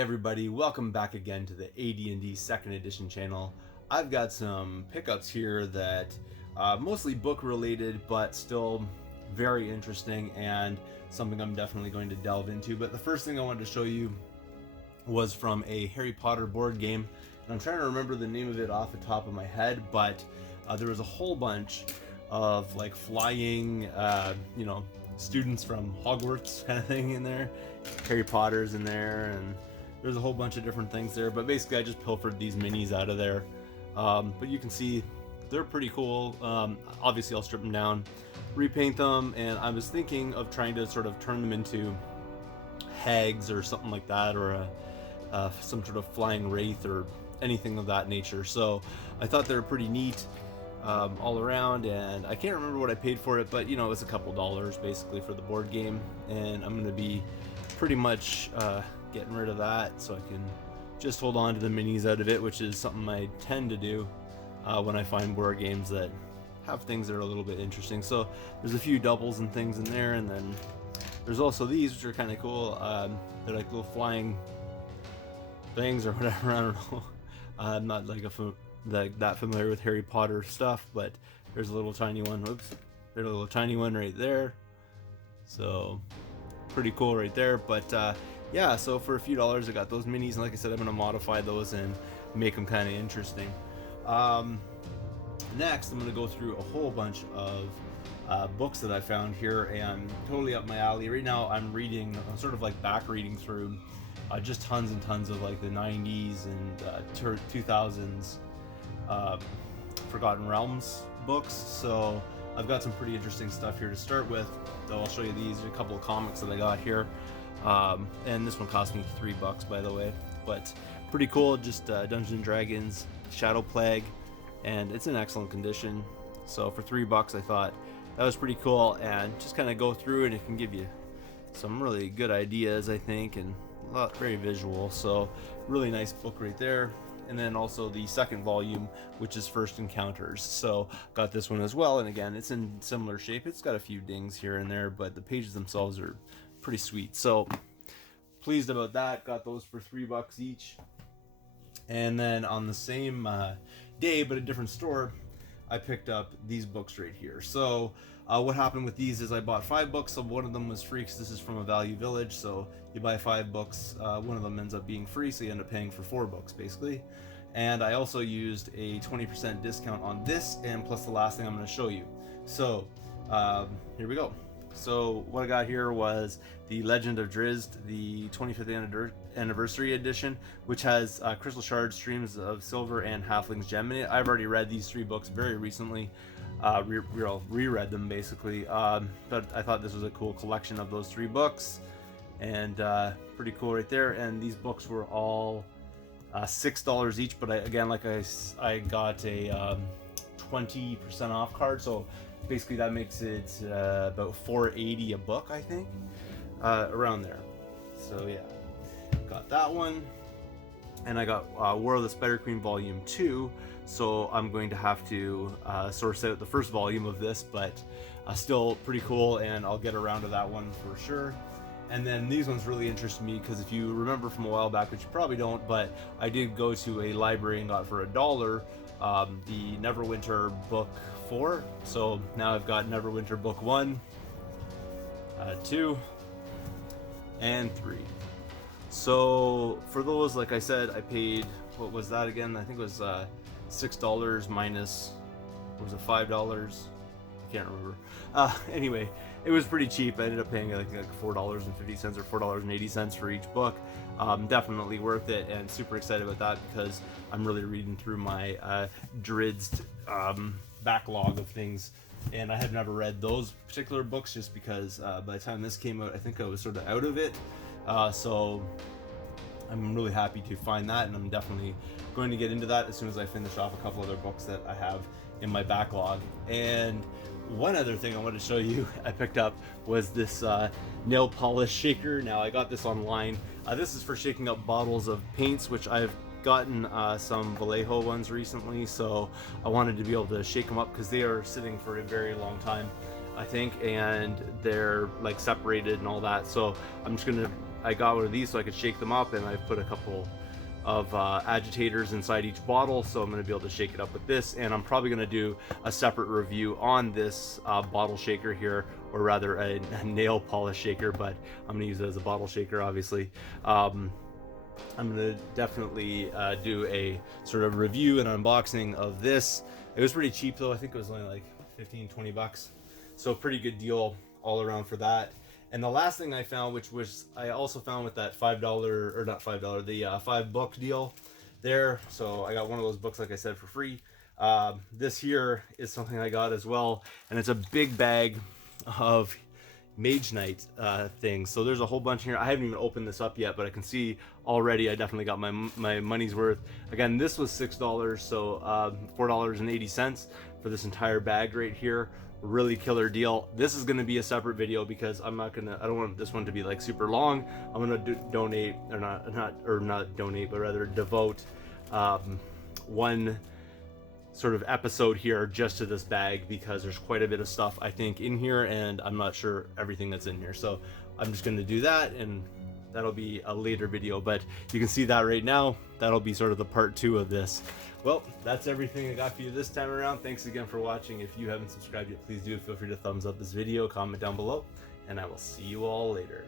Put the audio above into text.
everybody, welcome back again to the AD&D 2nd edition channel. I've got some pickups here that mostly book related but still very interesting and something I'm definitely going to delve into. But the first thing I wanted to show you was from a Harry Potter board game, and I'm trying to remember the name of it off the top of my head, but there was a whole bunch of like flying students from Hogwarts kind of thing in there. Harry Potter's in there, and there's a whole bunch of different things there, but basically I just pilfered these minis out of there. But you can see they're pretty cool. Obviously I'll strip them down, repaint them, and I was thinking of trying to sort of turn them into hags or something like that, or some sort of flying wraith or anything of that nature. So I thought they were pretty neat all around, and I can't remember what I paid for it, but you know, it was a couple dollars basically for the board game, and I'm going to be pretty much getting rid of that so I can just hold on to the minis out of it, which is something I tend to do when I find board games that have things that are a little bit interesting. So there's a few doubles and things in there, and then there's also these, which are kind of cool. They're like little flying things or whatever, I don't know. I'm not like that familiar with Harry Potter stuff, but there's a little tiny one. Whoops, there's a little tiny one right there. So pretty cool right there. But yeah, so for a few dollars I got those minis, and like I said, I'm going to modify those and make them kind of interesting. Next I'm going to go through a whole bunch of books that I found here, and totally up my alley. Right now I'm sort of like back reading through just tons and tons of like the 90s and 2000s Forgotten Realms books. So I've got some pretty interesting stuff here to start with. So I'll show you these. There's a couple of comics that I got here, and this one cost me $3 by the way, but pretty cool. Just Dungeons and Dragons Shadow Plague, and it's in excellent condition. So for $3 I thought that was pretty cool, and just kind of go through, and it can give you some really good ideas, I think, and very visual. So really nice book right there. And then also the second volume, which is First Encounters. So got this one as well, and again, it's in similar shape. It's got a few dings here and there, but the pages themselves are pretty sweet. So pleased about that. Got those for $3 each. And then on the same day, but a different store, I picked up these books right here. So what happened with these is I bought 5 books, so one of them was free because this is from a Value Village. So you buy 5 books, one of them ends up being free, so you end up paying for 4 books basically. And I also used a 20% discount on this, and plus the last thing I'm going to show you. So here we go. So what I got here was the Legend of Drizzt, the 25th anniversary edition, which has Crystal Shards, Streams of Silver, and Halfling's Gem in it. I've already read these 3 books very recently, reread them basically, but I thought this was a cool collection of those 3 books, and pretty cool right there. And these books were all $6 each, but I got a 20% off card, so basically that makes it about $4.80 a book, I think, around there. So yeah, got that one, and I got War of the Spider Queen Volume 2. So I'm going to have to source out the first volume of this, but still pretty cool, and I'll get around to that one for sure. And then these ones really interest me because if you remember from a while back, which you probably don't, but I did go to a library and got for $1 the Neverwinter book 4. So now I've got Neverwinter book 1, 2, and 3. So for those, like I said, I paid, what was that again? I think it was $6 minus, what was it, $5? I can't remember. Anyway, it was pretty cheap. I ended up paying like $4.50 or $4.80 for each book. Definitely worth it, and super excited about that because I'm really reading through my Drizzt backlog of things, and I had never read those particular books just because by the time this came out, I think I was sort of out of it. So I'm really happy to find that, and I'm definitely going to get into that as soon as I finish off a couple other books that I have in my backlog. And one other thing I wanted to show you I picked up was this nail polish shaker. Now I got this online. This is for shaking up bottles of paints, which I've gotten some Vallejo ones recently, so I wanted to be able to shake them up because they are sitting for a very long time, I think, and they're like separated and all that. So I'm just gonna I got one of these so I could shake them up, and I put a couple of agitators inside each bottle, so I'm going to be able to shake it up with this. And I'm probably going to do a separate review on this bottle shaker here, or rather a nail polish shaker, but I'm going to use it as a bottle shaker, obviously. I'm going to definitely do a sort of review and unboxing of this. It was pretty cheap though. I think it was only like 15-20 bucks, so pretty good deal all around for that. And the last thing I found, which was I also found with that $5, or not $5, the 5 book deal there. So I got one of those books, like I said, for free. This here is something I got as well, and it's a big bag of Mage Knight things. So there's a whole bunch here. I haven't even opened this up yet, but I can see already I definitely got my money's worth. Again, this was $6, so $4.80 for this entire bag right here. Really killer deal. This is going to be a separate video because I don't want this one to be like super long. I'm going to donate, or not donate, but rather devote one sort of episode here just to this bag, because there's quite a bit of stuff I think in here, and I'm not sure everything that's in here. So I'm just going to do that, and that'll be a later video, but you can see that right now. That'll be sort of the part 2 of this. Well, that's everything I got for you this time around. Thanks again for watching. If you haven't subscribed yet, please do. Feel free to thumbs up this video, comment down below, and I will see you all later.